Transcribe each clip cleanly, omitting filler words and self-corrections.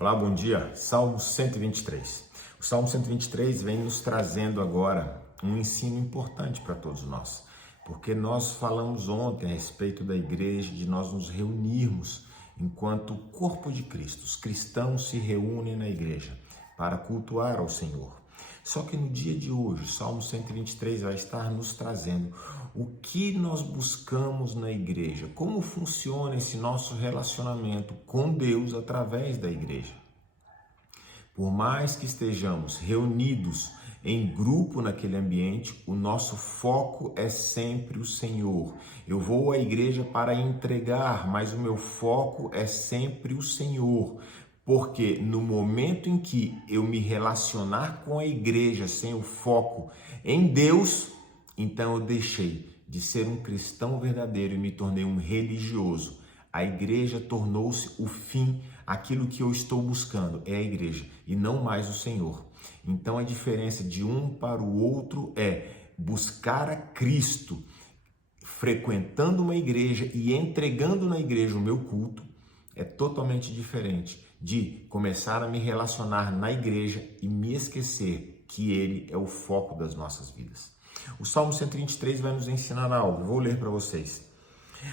Olá, bom dia. Salmo 123. O Salmo 123 vem nos trazendo agora um ensino importante para todos nós, porque nós falamos ontem a respeito da igreja, de nós nos reunirmos enquanto corpo de Cristo. Os cristãos se reúnem na igreja para cultuar ao Senhor. Só que no dia de hoje, o Salmo 123 vai estar nos trazendo o que nós buscamos na igreja, como funciona esse nosso relacionamento com Deus através da igreja. Por mais que estejamos reunidos em grupo naquele ambiente, o nosso foco é sempre o Senhor. Eu vou à igreja para entregar, mas o meu foco é sempre o Senhor. Porque no momento em que eu me relacionar com a igreja sem o foco em Deus, então eu deixei de ser um cristão verdadeiro e me tornei um religioso. A igreja tornou-se o fim, aquilo que eu estou buscando é a igreja e não mais o Senhor. Então a diferença de um para o outro é buscar a Cristo, frequentando uma igreja e entregando na igreja o meu culto, é totalmente diferente de começar a me relacionar na igreja e me esquecer que Ele é o foco das nossas vidas. O Salmo 123 vai nos ensinar algo, vou ler para vocês.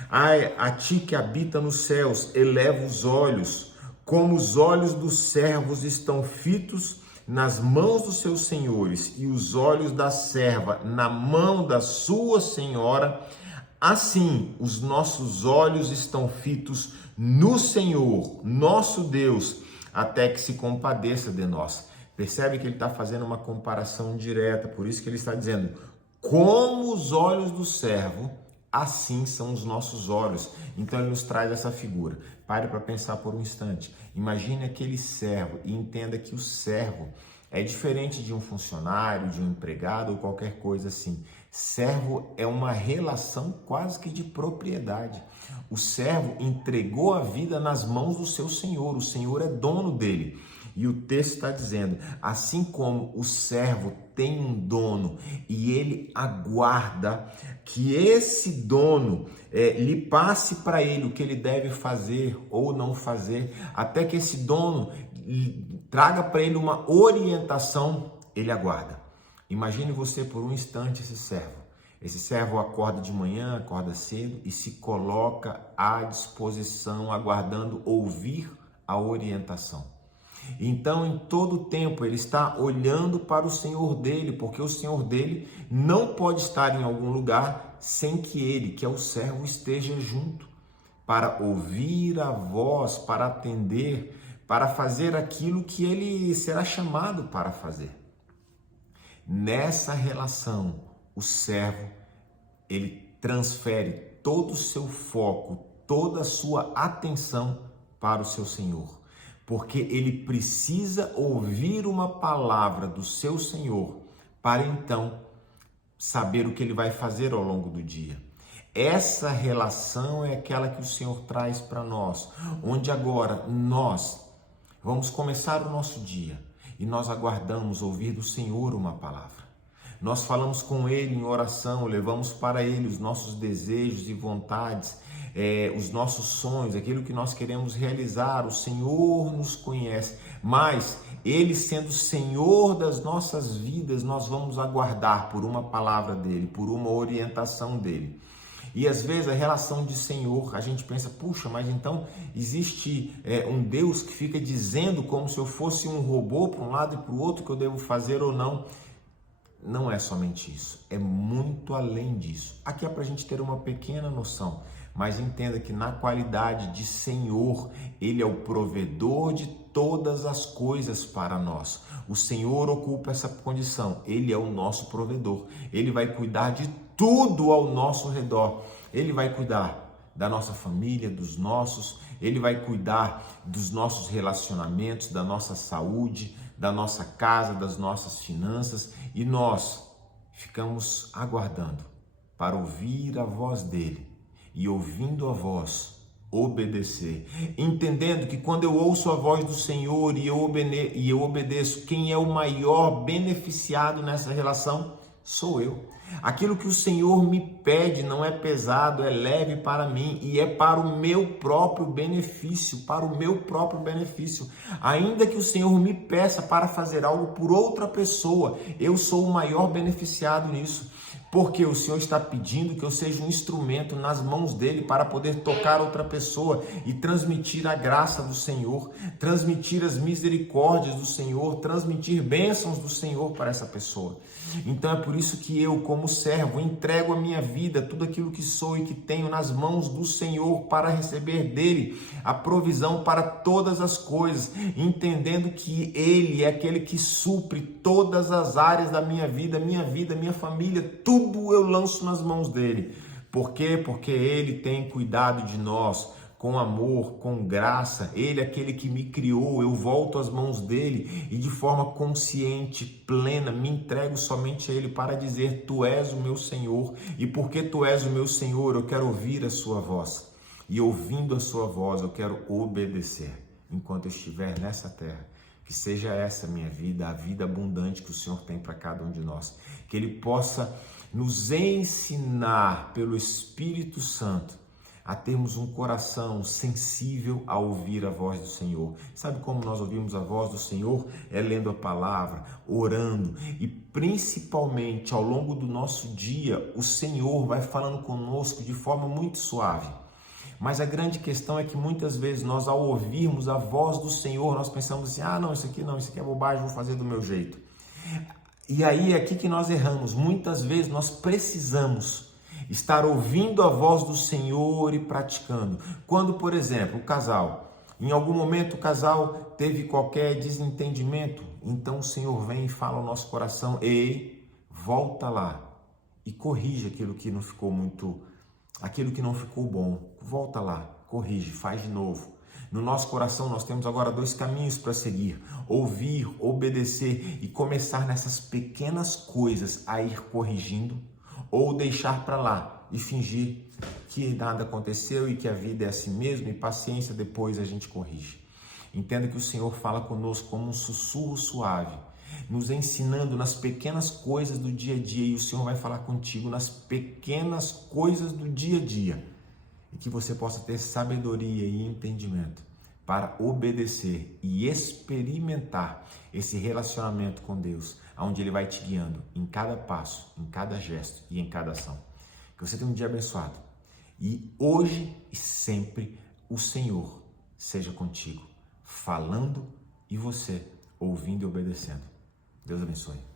Ai, a ti que habita nos céus, eleva os olhos, como os olhos dos servos estão fitos nas mãos dos seus senhores e os olhos da serva na mão da sua senhora, assim os nossos olhos estão fitos no Senhor, nosso Deus, até que se compadeça de nós. Percebe que ele está fazendo uma comparação direta, por isso que ele está dizendo, como os olhos do servo, assim são os nossos olhos. Então ele nos traz essa figura. Pare para pensar por um instante. Imagine aquele servo e entenda que o servo é diferente de um funcionário, de um empregado ou qualquer coisa assim. Servo é uma relação quase que de propriedade. O servo entregou a vida nas mãos do seu senhor. O senhor é dono dele. E o texto está dizendo, assim como o servo tem um dono e ele aguarda que esse dono lhe passe para ele o que ele deve fazer ou não fazer, até que esse dono traga para ele uma orientação, ele aguarda. Imagine você por um instante esse servo. Esse servo acorda de manhã, acorda cedo e se coloca à disposição, aguardando ouvir a orientação. Então, em todo tempo, ele está olhando para o Senhor dele, porque o Senhor dele não pode estar em algum lugar sem que ele, que é o servo, esteja junto, para ouvir a voz, para atender, para fazer aquilo que ele será chamado para fazer. Nessa relação, o servo, ele transfere todo o seu foco, toda a sua atenção para o seu Senhor. Porque ele precisa ouvir uma palavra do seu Senhor para então saber o que ele vai fazer ao longo do dia. Essa relação é aquela que o Senhor traz para nós, onde agora nós vamos começar o nosso dia e nós aguardamos ouvir do Senhor uma palavra. Nós falamos com Ele em oração, levamos para Ele os nossos desejos e vontades, os nossos sonhos, aquilo que nós queremos realizar. O Senhor nos conhece, mas Ele sendo Senhor das nossas vidas, nós vamos aguardar por uma palavra dEle, por uma orientação dEle. E às vezes a relação de Senhor, a gente pensa, puxa, mas então existe um Deus que fica dizendo como se eu fosse um robô para um lado e para o outro que eu devo fazer ou não. Não é somente isso, é muito além disso. Aqui é para a gente ter uma pequena noção, mas entenda que na qualidade de Senhor, Ele é o provedor de todas as coisas para nós. O Senhor ocupa essa condição, Ele é o nosso provedor, Ele vai cuidar de tudo ao nosso redor, Ele vai cuidar da nossa família, dos nossos, Ele vai cuidar dos nossos relacionamentos, da nossa saúde, da nossa casa, das nossas finanças, e nós ficamos aguardando para ouvir a voz dele e, ouvindo a voz, obedecer, entendendo que quando eu ouço a voz do Senhor e eu obedeço, quem é o maior beneficiado nessa relação? Sou eu. Aquilo que o Senhor me pede não é pesado, é leve para mim e é para o meu próprio benefício, para o meu próprio benefício. Ainda que o Senhor me peça para fazer algo por outra pessoa, eu sou o maior beneficiado nisso. Porque o Senhor está pedindo que eu seja um instrumento nas mãos dele para poder tocar outra pessoa e transmitir a graça do Senhor, transmitir as misericórdias do Senhor, transmitir bênçãos do Senhor para essa pessoa. Então é por isso que eu, como servo, entrego a minha vida, tudo aquilo que sou e que tenho nas mãos do Senhor para receber dele a provisão para todas as coisas, entendendo que ele é aquele que supre todas as áreas da minha vida, minha família, tudo eu lanço nas mãos dele. Por quê? Porque ele tem cuidado de nós com amor, com graça. Ele é aquele que me criou, eu volto às mãos dele e de forma consciente, plena, me entrego somente a ele para dizer: tu és o meu Senhor, e porque tu és o meu Senhor, eu quero ouvir a sua voz, e ouvindo a sua voz eu quero obedecer enquanto eu estiver nessa terra. Que seja essa minha vida, a vida abundante que o Senhor tem para cada um de nós. Que Ele possa nos ensinar pelo Espírito Santo a termos um coração sensível a ouvir a voz do Senhor. Sabe como nós ouvimos a voz do Senhor? É lendo a palavra, orando e principalmente ao longo do nosso dia, o Senhor vai falando conosco de forma muito suave. Mas a grande questão é que muitas vezes nós, ao ouvirmos a voz do Senhor, nós pensamos assim: ah, não, isso aqui é bobagem, vou fazer do meu jeito. E aí é aqui que nós erramos. Muitas vezes nós precisamos estar ouvindo a voz do Senhor e praticando. Quando, por exemplo, em algum momento o casal teve qualquer desentendimento, então o Senhor vem e fala ao nosso coração: ei, volta lá e corrige aquilo que não ficou bom. Volta lá, corrige, faz de novo. No nosso coração nós temos agora 2 caminhos para seguir: ouvir, obedecer e começar nessas pequenas coisas a ir corrigindo, ou deixar para lá e fingir que nada aconteceu e que a vida é assim mesmo, e paciência, depois a gente corrige. Entenda que o Senhor fala conosco como um sussurro suave, nos ensinando nas pequenas coisas do dia a dia, e o Senhor vai falar contigo nas pequenas coisas do dia a dia, e que você possa ter sabedoria e entendimento para obedecer e experimentar esse relacionamento com Deus, onde Ele vai te guiando em cada passo, em cada gesto e em cada ação. Que você tenha um dia abençoado e hoje e sempre o Senhor seja contigo, falando e você ouvindo e obedecendo. Deus abençoe.